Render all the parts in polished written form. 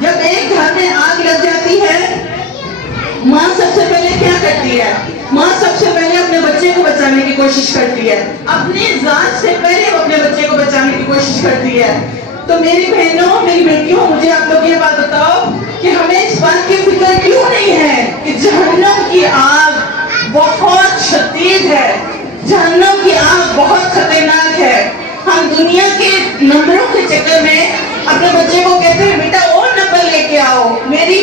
جب ایک گھر میں آگ لگ جاتی ہے، ماں سب سے پہلے کیا کرتی ہے؟ ماں سب سے پہلے اپنے بچے کو بچانے کی کوشش کرتی ہے، اپنی ذات سے پہلے وہ اپنے بچے کو بچانے کی کوشش کرتی ہے۔ تو میری بہنوں، میری بیٹیوں، مجھے آپ لوگ یہ بات بتاؤ کہ ہمیں اس بات کی فکر کیوں نہیں ہے کہ جہنم کی آگ بہت شدید ہے، جہنم کی آگ بہت خطرناک ہے۔ ہم دنیا کے نمبروں کے چکر میں اپنے بچے کو کہتے ہیں بیٹا اور نمبر لے کے آؤ، میری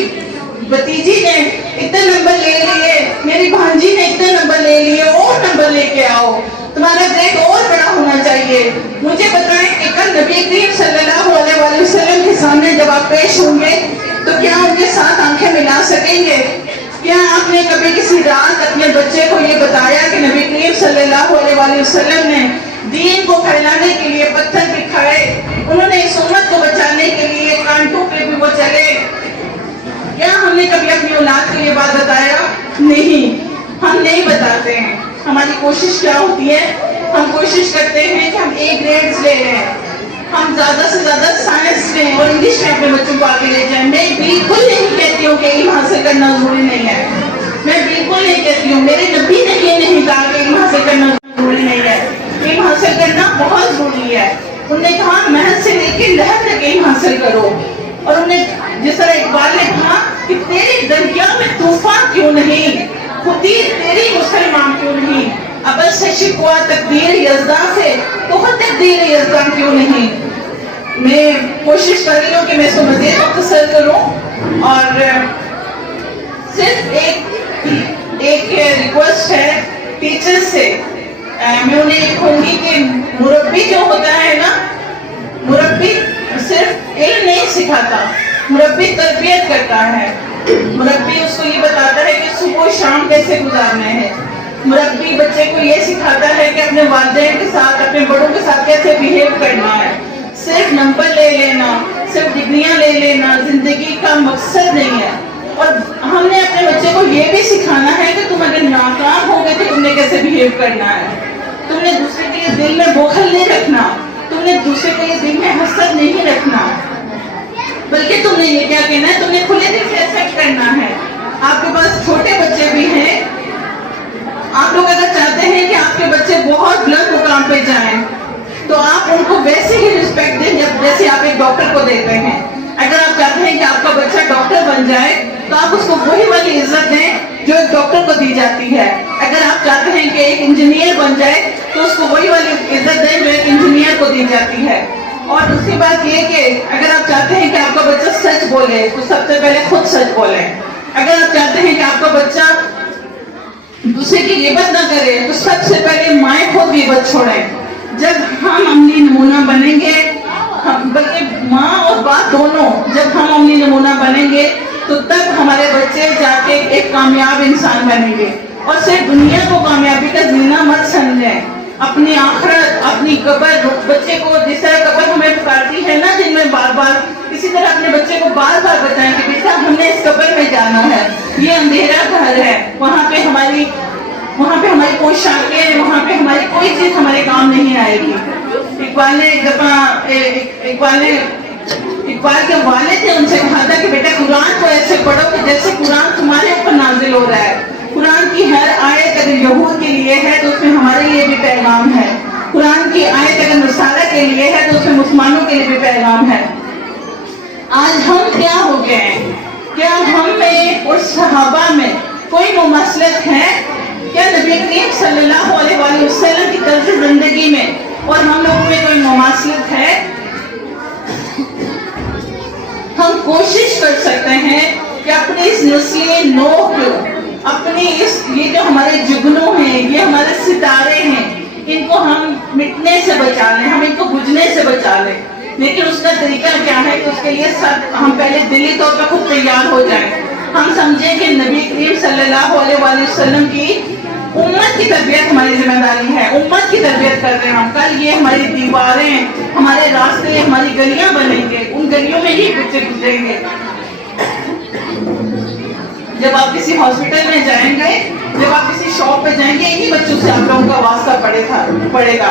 بھتیجی نے اتنے نمبر لے لیے، میری بھانجی نے اتنے نمبر لے لیے، اور نمبر لے کے آؤ، تمہارا گریڈ اور بڑا ہونا چاہیے۔ مجھے بتائیں کہ کل نبی کریم صلی اللہ علیہ وآلہ وسلم کے سامنے جب آپ پیش ہوں گے تو کیا ان کے ساتھ آنکھیں ملا سکیں گے؟ کیا آپ نے کبھی کسی رات اپنے بچے کو یہ بتایا کہ نبی کریم صلی اللہ علیہ وآلہ وسلم نے دین کو پھیلانے کے لیے پتھر بھی کھائے، انہوں نے اس امت کو بچانے کے لیے کانٹوں پہ بھی وہ چلے؟ کیا ہم نے کبھی اپنی اولاد کے لیے بات بتایا؟ نہیں، ہم نہیں بتاتے ہیں۔ ہماری کوشش کیا ہوتی ہے؟ ہم کوشش کرتے ہیں کہ ہم اے گریڈز لے لیں، ہم زیادہ سے زیادہ سائنس میں اور انگلش میں اپنے بچوں کو آگے لے جائیں۔ میں بالکل نہیں کہتی ہوں کہ علم حاصل کرنا ضروری نہیں ہے، میں بالکل نہیں کہتی ہوں، میرے نبی نے یہ نہیں کہا کہ علم حاصل کرنا ضروری نہیں ہے، علم حاصل کرنا بہت ضروری ہے۔ انہوں نے کہا محض سے لے کے لہر تک علم حاصل کرو، اور انہوں نے جس طرح اقبال نے کہا کہ تیرے دریا میں طوفان کیوں نہیں، خودی تیری مسلمان کیوں نہیں، ابد سے شکوا تقدیر یزداں سے تو خود تقدیر یزداں کیوں نہیں۔ میں کوشش کر رہی ہوں کہ میں اس کو مزید مختصر کروں، اور صرف ایک ریکویسٹ ہے ٹیچر سے، میں انہیں کہوں گی کہ مربی جو ہوتا ہے نا، مربی صرف علم نہیں سکھاتا، مربی تربیت کرتا ہے، مربی اس کو یہ بتاتا ہے کہ صبح و شام کیسے گزارنا ہے، مربی بچے کو یہ سکھاتا ہے کہ اپنے والدین کے ساتھ، اپنے بڑوں کے ساتھ کیسے بیہیو کرنا ہے۔ صرف نمبر لے لینا، صرف ڈگریاں لے لینا زندگی کا مقصد نہیں ہے، اور ہم نے اپنے بچے کو یہ بھی سکھانا ہے کہ تم اگر ناکام ہو گئے تو تم نے کیسے بیہیو کرنا ہے، تم نے دوسرے کے دل میں بخل نہیں رکھنا، تم نے دوسرے کے دل میں حسد نہیں رکھنا، بلکہ تم نے یہ کیا کہنا ہے، تم نے کھلے دل سے ایکسپٹ کرنا ہے۔ آپ کے پاس چھوٹے بچے بھی ہیں، آپ لوگ اگر چاہتے ہیں کہ آپ کے بچے بہت بلند مقام پہ جائیں تو آپ ان کو ویسے ہی رسپیکٹ دیں جیسے آپ ایک ڈاکٹر کو دیتے ہیں۔ اگر آپ چاہتے ہیں کہ آپ کا بچہ ڈاکٹر بن جائے تو آپ اس کو وہی والی عزت دیں جو ایک ڈاکٹر کو دی جاتی ہے۔ اگر آپ چاہتے ہیں کہ ایک انجینئر بن جائے تو اس کو وہی والی عزت دیں جو ایک انجینئر کو دی جاتی ہے۔ اور دوسری بات یہ کہ اگر آپ چاہتے ہیں کہ آپ کا بچہ سچ بولے تو سب سے پہلے خود سچ بولیں۔ اگر آپ چاہتے ہیں کہ آپ کا بچہ دوسرے کی غیبت نہ کرے تو سب سے پہلے مائیں خود غیبت چھوڑیں۔ جب ہم عملی نمونہ بنیں گے، بلکہ ماں اور باپ دونوں جب ہم عملی نمونہ بنیں گے تو تب ہمارے بچے جا کے ایک کامیاب انسان بنیں گے۔ اور صرف دنیا کو کامیابی کا زینہ مت سمجھیں، اپنی آخرت، اپنی قبر، بچے کو جس طرح قبر ہمیں پکارتی ہے نا جن میں بار بار، اسی طرح اپنے بچے کو بار بار بتائیں کہ بیٹا ہم نے اس قبر میں جانا ہے، یہ اندھیرا گھر ہے، وہاں پہ ہماری پوشاکیں، وہاں پہ ہماری کوئی چیز ہمارے کام نہیں آئے گی۔ اقبال کے والد نے ان سے کہا تھا کہ بیٹا قرآن کو ایسے پڑھو کہ جیسے قرآن تمہارے اوپر نازل ہو رہا ہے۔ قرآن کی ہر آیت اگر یہود کے لیے ہے تو اس میں ہمارے لیے بھی پیغام ہے، قرآن کی آیت اگر نصارہ کے لیے ہے تو اس میں مسلمانوں کے لیے بھی پیغام ہے۔ آج ہم کیا ہو گئے ہیں؟ کیا ہم میں اور صحابہ میں کوئی مماثلت ہے؟ کیا نبی کریم صلی اللہ علیہ وآلہ وسلم کی طرز زندگی میں اور ہم لوگوں میں کوئی مماثلت ہے؟ ہم کوشش کر سکتے ہیں کہ اپنی اس نسلی نو کو، اپنی یہ جو ہمارے جگنوں ہیں، یہ ہمارے ستارے ہیں، ان کو ہم مٹنے سے بچا لیں، ہم ان کو بجھنے سے بچا لیں۔ لیکن اس کا طریقہ کیا ہے کہ اس کے لیے ہم پہلے دلی طور پر خود تیار ہو جائیں۔ ہم سمجھیں کہ نبی کریم صلی اللہ علیہ وآلہ وسلم کی امت کی تربیت ہماری ذمہ داری ہے، امت کی تربیت کر رہے ہیں ہم۔ کل یہ ہماری دیواریں، ہمارے راستے، ہماری گلیاں بنیں گے، ان گلیوں میں ہی بچے گزریں گے۔ جب آپ کسی ہاسپٹل میں جائیں گے، جب آپ کسی شاپ پہ جائیں گے، انہی بچوں سے آپ لوگوں کا واسطہ پڑے گا۔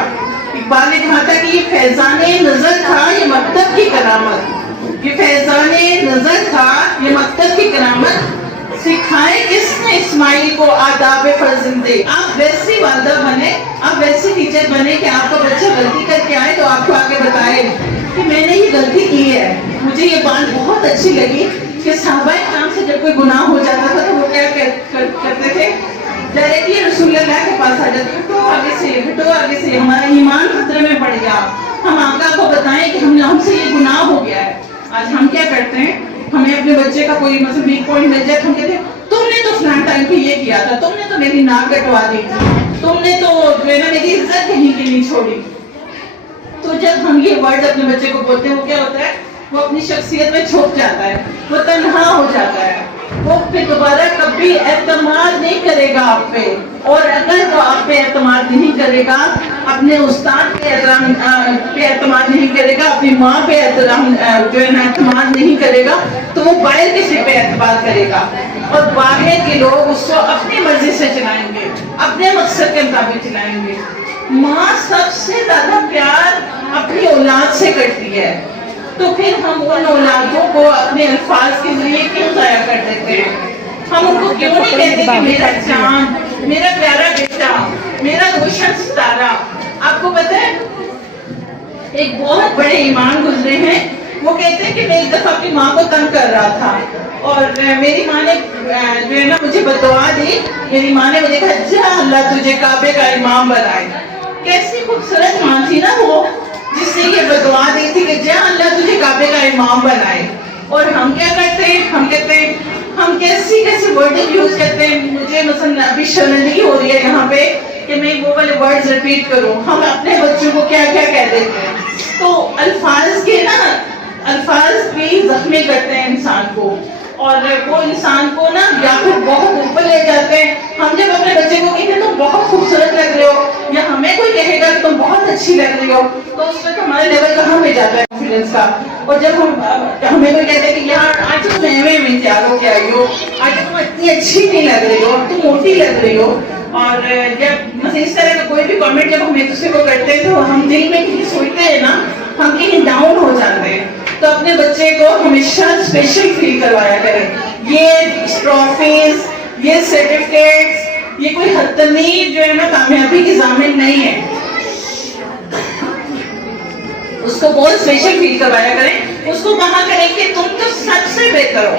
اقبال نے کہا تھا کہ یہ فیضان نظر تھا، یہ مکتب کی کرامت، یہ فیضان نظر تھا، یہ مکتب کی کرامت، سکھائے کس نے اسماعیل کو آداب فرزندے. آپ ویسی والدہ بنے، آپ ویسی ٹیچر بنے کہ آپ کا بچہ غلطی کر کے آئے تو آپ کو آگے بتائے کہ میں نے یہ غلطی کی ہے. مجھے یہ بات بہت اچھی لگی کہ صحابہ کرام سے جب کوئی گناہ ہو جاتا تھا تو وہ کیا کرتے تھے؟ ڈائریکٹلی رسول اللہ کے پاس آ جاتے، ہٹو آگے سے، ہٹو آگے سے، ہمارا ایمان خطرے میں پڑ گیا، ہم آقا کو بتائیں کہ ہم سے یہ گناہ ہو گیا ہے. آج ہم کیا کرتے ہیں؟ ہمیں اپنے بچے کا کوئی مطلب ویک پوائنٹ مل جائے تو ہم کہتے ہیں تم نے تو فلان ٹائم پہ یہ کیا تھا، تم نے تو میری ناک کٹوا دی تھی، تم نے تو میری عزت کہیں کی نہیں چھوڑی. تو جب ہم یہ ورڈ اپنے بچے کو بولتے ہیں وہ کیا ہوتا ہے؟ وہ اپنی شخصیت میں چھپ جاتا ہے، وہ تنہا ہو جاتا ہے، وہ پھر دوبارہ کبھی اعتماد نہیں کرے گا آپ پہ. اور اگر وہ آپ پہ اعتماد نہیں کرے گا، اپنے استاد پہ اعتماد نہیں کرے گا، اپنی ماں پہ اعتماد نہیں کرے گا، تو وہ باہر کسی پہ اعتماد کرے گا. اور باہر کے لوگ اس کو اپنی مرضی سے چلائیں گے، اپنے مقصد کے مطابق چلائیں گے. ماں سب سے زیادہ پیار اپنی اولاد سے کرتی ہے، تو پھر ہم ان اولادوں کو اپنے الفاظ کے ذریعے کیوں ضائع کر دیتے ہیں؟ ہم ان کو کیوں نہیں کہتے کہ میرا چاند، میرا پیارا بیٹا، میرا روشن ستارہ؟ آپ کو پتہ ہے ایک بہت بڑے امام گزرے ہیں، وہ کہتے ہیں کہ میں ایک دفعہ اپنی ماں کو تنگ کر رہا تھا اور میری ماں نے جو ہے نا مجھے بددعا دی. میری ماں نے مجھے کہا جا اللہ تجھے کعبے کا امام بنائے. کیسی خوبصورت ماں تھی نا وہ، جس نے یہ بددعا دی تھی کہ جا اللہ تجھے کعبے کا امام بنائے. اور ہم کیا کرتے ہیں؟ ہم کہتے ہیں، ہم کیسی ورڈنگ یوز کرتے ہیں. مجھے مثلا ابھی شرمندگی ہو رہی ہے یہاں پہ کہ میں وہ والے ورڈز ریپیٹ کروں. ہم اپنے بچوں کو کیا کیا کہہ دیتے ہیں. تو الفاظ بھی زخمی کرتے ہیں انسان کو، اور وہ انسان کو نا یا پھر بہت اوپر لے جاتے ہیں. ہم جب اپنے بچے کو کہتے ہیں تم بہت خوبصورت لگ رہے ہو، یا ہمیں کوئی کہے گا کہ تم بہت اچھی لگ رہی ہو، تو اس وقت ہمارے لیول کہاں پہ جاتا ہے کانفیڈنس کا. اور جب ہمیں کوئی کہتے ہیں کہ یار آج تم میں تیار ہو کے آئی ہو، آج تم اتنی اچھی نہیں لگ رہی ہو، تم موٹی لگ رہی ہو، اور جب اس طرح کا کوئی بھی کامنٹ جب ہم ایک دوسرے کو کرتے ہیں تو ہم دل میں کہیں سوچتے ہیں نا، ہم کہیں ڈاؤن ہو جاتے ہیں. تو اپنے بچے کو ہمیشہ اسپیشل فیل کروایا کریں. یہ ٹرافیز، یہ سرٹیفکیٹس، یہ کوئی حتمی جو ہے نا کامیابی کی ضامن نہیں ہے. اس کو بہت اسپیشل فیل کروایا کریں. اس کو کہا کریں کہ تم تو سب سے بہتر ہو،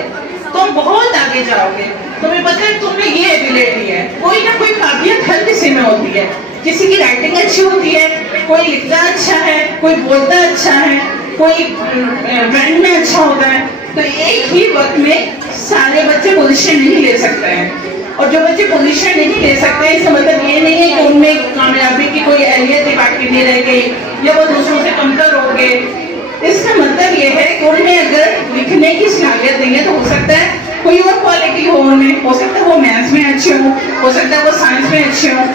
تم بہت آگے جاؤ گے، تمہیں پتہ ہے تم میں یہ ایبلٹی ہے. کوئی نہ کوئی قابلیت ہر کسی میں ہوتی ہے. کسی کی رائٹنگ اچھی ہوتی ہے، کوئی لکھتا اچھا ہے، کوئی بولتا اچھا ہے، کوئی ڈرائنگ میں اچھا ہوتا ہے. تو ایک ہی وقت میں سارے بچے پوزیشن نہیں لے سکتے ہیں. اور جو بچے پوزیشن نہیں لے سکتے اس کا مطلب یہ نہیں ہے کہ ان میں کامیابی کی کوئی اہلیت ہی باقی نہیں رہ گئی یا وہ دوسروں سے کمتر ہو گئے. اس کا مطلب یہ ہے کہ ان میں اگر لکھنے کی صلاحیت نہیں ہے تو ہو سکتا ہے کوئی اور کوالٹی ہو ان میں. ہو سکتا ہے وہ میتھس میں اچھے ہوں، ہو سکتا ہے وہ سائنس میں اچھے ہوں.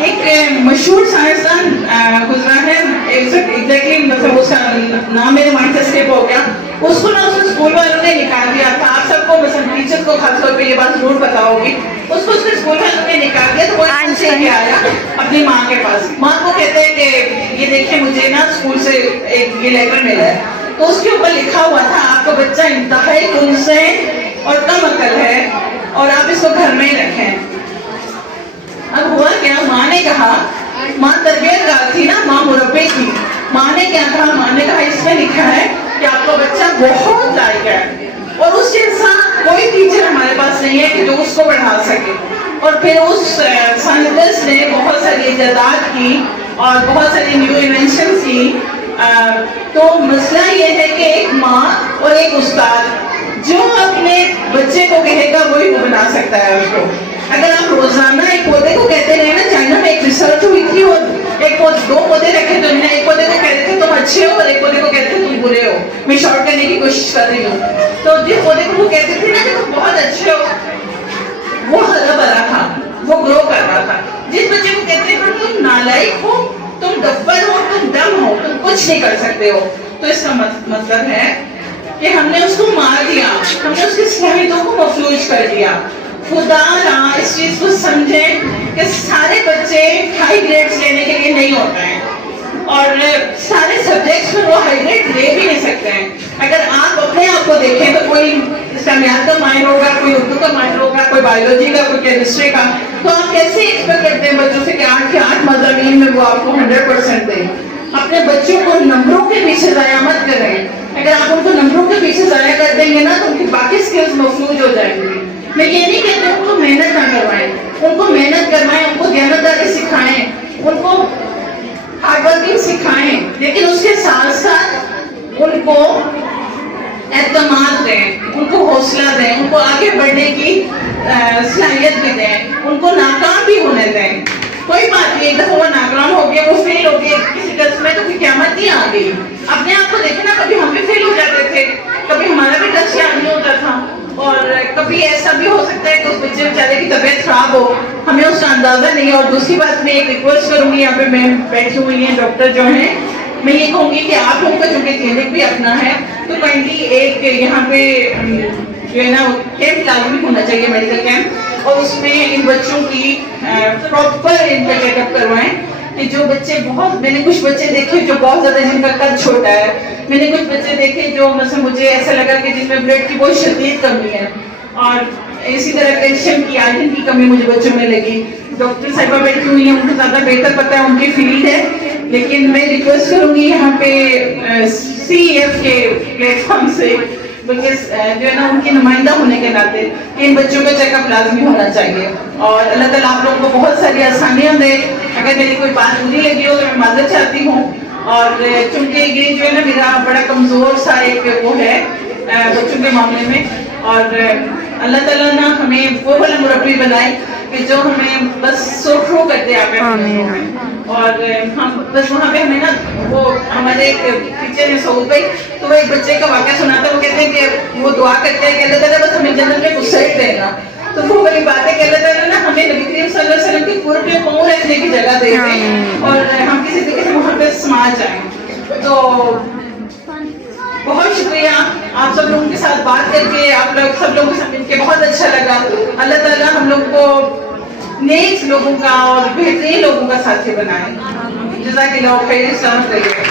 ایک مشہور سائنسدان گزرا ہے، ایگزیکٹلی مطلب اس کا نام میرے مائنڈ سے اسکپ ہو گیا. اس کو نا اسکول والوں نے نکال دیا تھا. آپ سب کو مثلا ٹیچر کو خاص طور پہ یہ بات ضرور پتا ہوگی. اس کو اسکول والوں نے نکال دیا تو وہ آیا اپنی ماں کے پاس. ماں کو کہتے ہیں کہ یہ دیکھیں مجھے نا اسکول سے ایک یہ لیٹر ملا ہے. تو اس کے اوپر لکھا ہوا تھا آپ کا بچہ انتہائی کنز ہے اور کم عقل ہے اور آپ اس کو گھر میں ہی رکھیں. اب ہوا کیا، ماں نے کہا، ماں تربیت گار تھی نا، ماں مربی تھی. ماں نے کیا کہا؟ ماں نے کہا اس میں لکھا ہے کہ آپ کا بچہ بہت لائق ہے اور اس جیسا کوئی ٹیچر ہمارے پاس نہیں ہے کہ جو اس کو پڑھا سکے. اور پھر اس سائنٹسٹ نے بہت ساری ایجادات کی اور بہت ساری نیو انوینشنز کی. تو مسئلہ یہ ہے کہ ایک ماں اور ایک استاد جو اپنے بچے کو کہے گا وہی وہ بنا سکتا ہے اس کو. اگر آپ روزانہ ایک پودے کو کہتے رہے نا، چائنا میں ایک ریسرچ ہوئی تھی اور دو پودے رکھے تو انہوں نے ایک پودے کو کہتے تھے تم اچھے ہو اور ایک پودے کو کہتے تھے تم برے ہو. میں شارٹ کرنے کی کوشش کر رہی ہوں. تو جس پودے کو وہ کہتے تھے نا کہ تم بہت اچھے ہو، وہ ہرا بھرا تھا، وہ گرو کر رہا تھا. جس بچے کو کہتے ہیں تم نالائق ہو، تم گبر ہو، تم ڈم ہو، تم کچھ نہیں کر سکتے ہو، تو اس کا مطلب ہے کہ ہم نے اس کو مار دیا، ہم نے اس کی صلاحیتوں کو مفلوج کر دیا. خدا را اس چیز کو سمجھیں کہ سارے بچے ہائی گریڈز لینے کے لیے نہیں ہوتے ہیں اور سارے سبجیکٹس میں وہ 100 لے بھی نہیں سکتے ہیں. اگر آپ اپنے آپ کو دیکھیں تو کوئی اس کا میتھ کا مائنڈ ہوگا, کوئی اردو کا مائنڈ ہوگا, کوئی بایولوجی کا, کوئی کیمسٹری کا, تو آپ کیسے ایکسپیکٹ کرتے ہیں بچوں سے کہ 8 کے 8 مضامین میں وہ آپ کو 100% دیں. اپنے بچوں کو نمبروں کے پیچھے ضائع مت کریں. اگر آپ ان کو نمبروں کے پیچھے ضائع کر دیں گے نا تو ان کی باقی سکلز مفلوج ہو جائیں گی. میں یہ نہیں کہتی ان کو محنت نہ کروائیں, ان کو محنت کروائیں, ان کو دیانتداری سکھائیں, ان کو ہارڈ ورکنگ سکھائیں, لیکن اس کے ساتھ ساتھ ان کو اعتماد دیں, ان کو حوصلہ دیں, ان کو آگے بڑھنے کی صلاحیت بھی دیں, ان کو ناکام بھی ہونے دیں. کوئی بات نہیں, ایک دفعہ وہ ناکام ہو گیا, وہ فیل ہو گیا کسی ٹیسٹ میں, تو پھر قیامت نہیں آ گئی. اپنے آپ کو دیکھیں نا, کبھی ہم بھی فیل ہو جاتے تھے, کبھی ہمارا بھی ٹیسٹ یاد نہیں ہوتا تھا, اور کبھی ایسا بھی ہو سکتا ہے کہ اس بچے بیچارے کی طبیعت خراب ہو, ہمیں اس کا اندازہ نہیں. اور دوسری بات میں ایک ریکویسٹ کروں گی, یہاں پہ میں بیٹھی ہوئی ہیں ڈاکٹر جو ہیں, میں یہ کہوں گی کہ آپ لوگوں کا چونکہ کلینک بھی اپنا ہے, تو کائنڈلی ایک یہاں پہ جو ہے نا کیمپ لازمی ہونا چاہیے, میڈیکل کیمپ, اور اس میں ان بچوں کی پراپر ان کا چیک اپ کروائیں. کہ جو بچے بہت, میں نے کچھ بچے دیکھے جو بہت زیادہ جن کا قد چھوٹا ہے, میں نے کچھ بچے دیکھے جو مثلا مجھے ایسا لگا کہ جن میں بلڈ کی بہت شدید کمی ہے, اور اسی طرح کیلشیم کی, آئرن کی کمی مجھے بچوں میں لگی. ڈاکٹر صاحبہ بیٹھی ہوئی ہیں, ان کو زیادہ بہتر پتہ ہے, ان کی فیلڈ ہے, لیکن میں ریکویسٹ کروں گی یہاں پہ CEF کے پلیٹ فارم سے, بلکہ جو ہے نا ان کے نمائندہ ہونے کے ناطے, کہ ان بچوں کا چیک اپ لازمی ہونا چاہیے. اور اللہ تعالیٰ آپ لوگوں کو بہت ساری آسانیاں دے. اگر میری کوئی بات بری لگی ہو تو میں معذرت چاہتی ہوں. اور چونکہ یہ جو ہے نا میرا بڑا کمزور سا ایک وہ ہے بچوں کے معاملے میں, اور اللہ تعالیٰ نا ہمیں وہ والا مربی بنائے کہ جو ہمیں بس سوٹرو کرتے آ گئے, اور ہم بس وہاں پہ ہمیں نا وہ ہمارے ایک ٹیچر ہیں سعود بھائی, تو وہ ایک بچے کا واقعہ سناتا, وہ کہتے ہیں کہ وہ دعا کرتے ہیں کہ اللہ تعالیٰ بس ہمیں جنت میں گھسیٹ دینا. تو وہ والی بات ہے کہ اللہ تعالیٰ نا ہمیں نبی کریم صلی اللہ علیہ وسلم کی قرب میں پاؤں رکھنے کی جگہ دے دیں, اور ہم کسی طریقے سے وہاں پہ سما جائیں. تو بہت شکریہ آپ سب لوگوں کے ساتھ بات کر کے, آپ لوگ سب لوگوں سے مل کے بہت اچھا لگا. اللہ تعالیٰ ہم لوگ کو نیک لوگوں کا اور بہترین لوگوں کا ساتھی بنائے. جزاک اللہ خیر. السلام علیکم.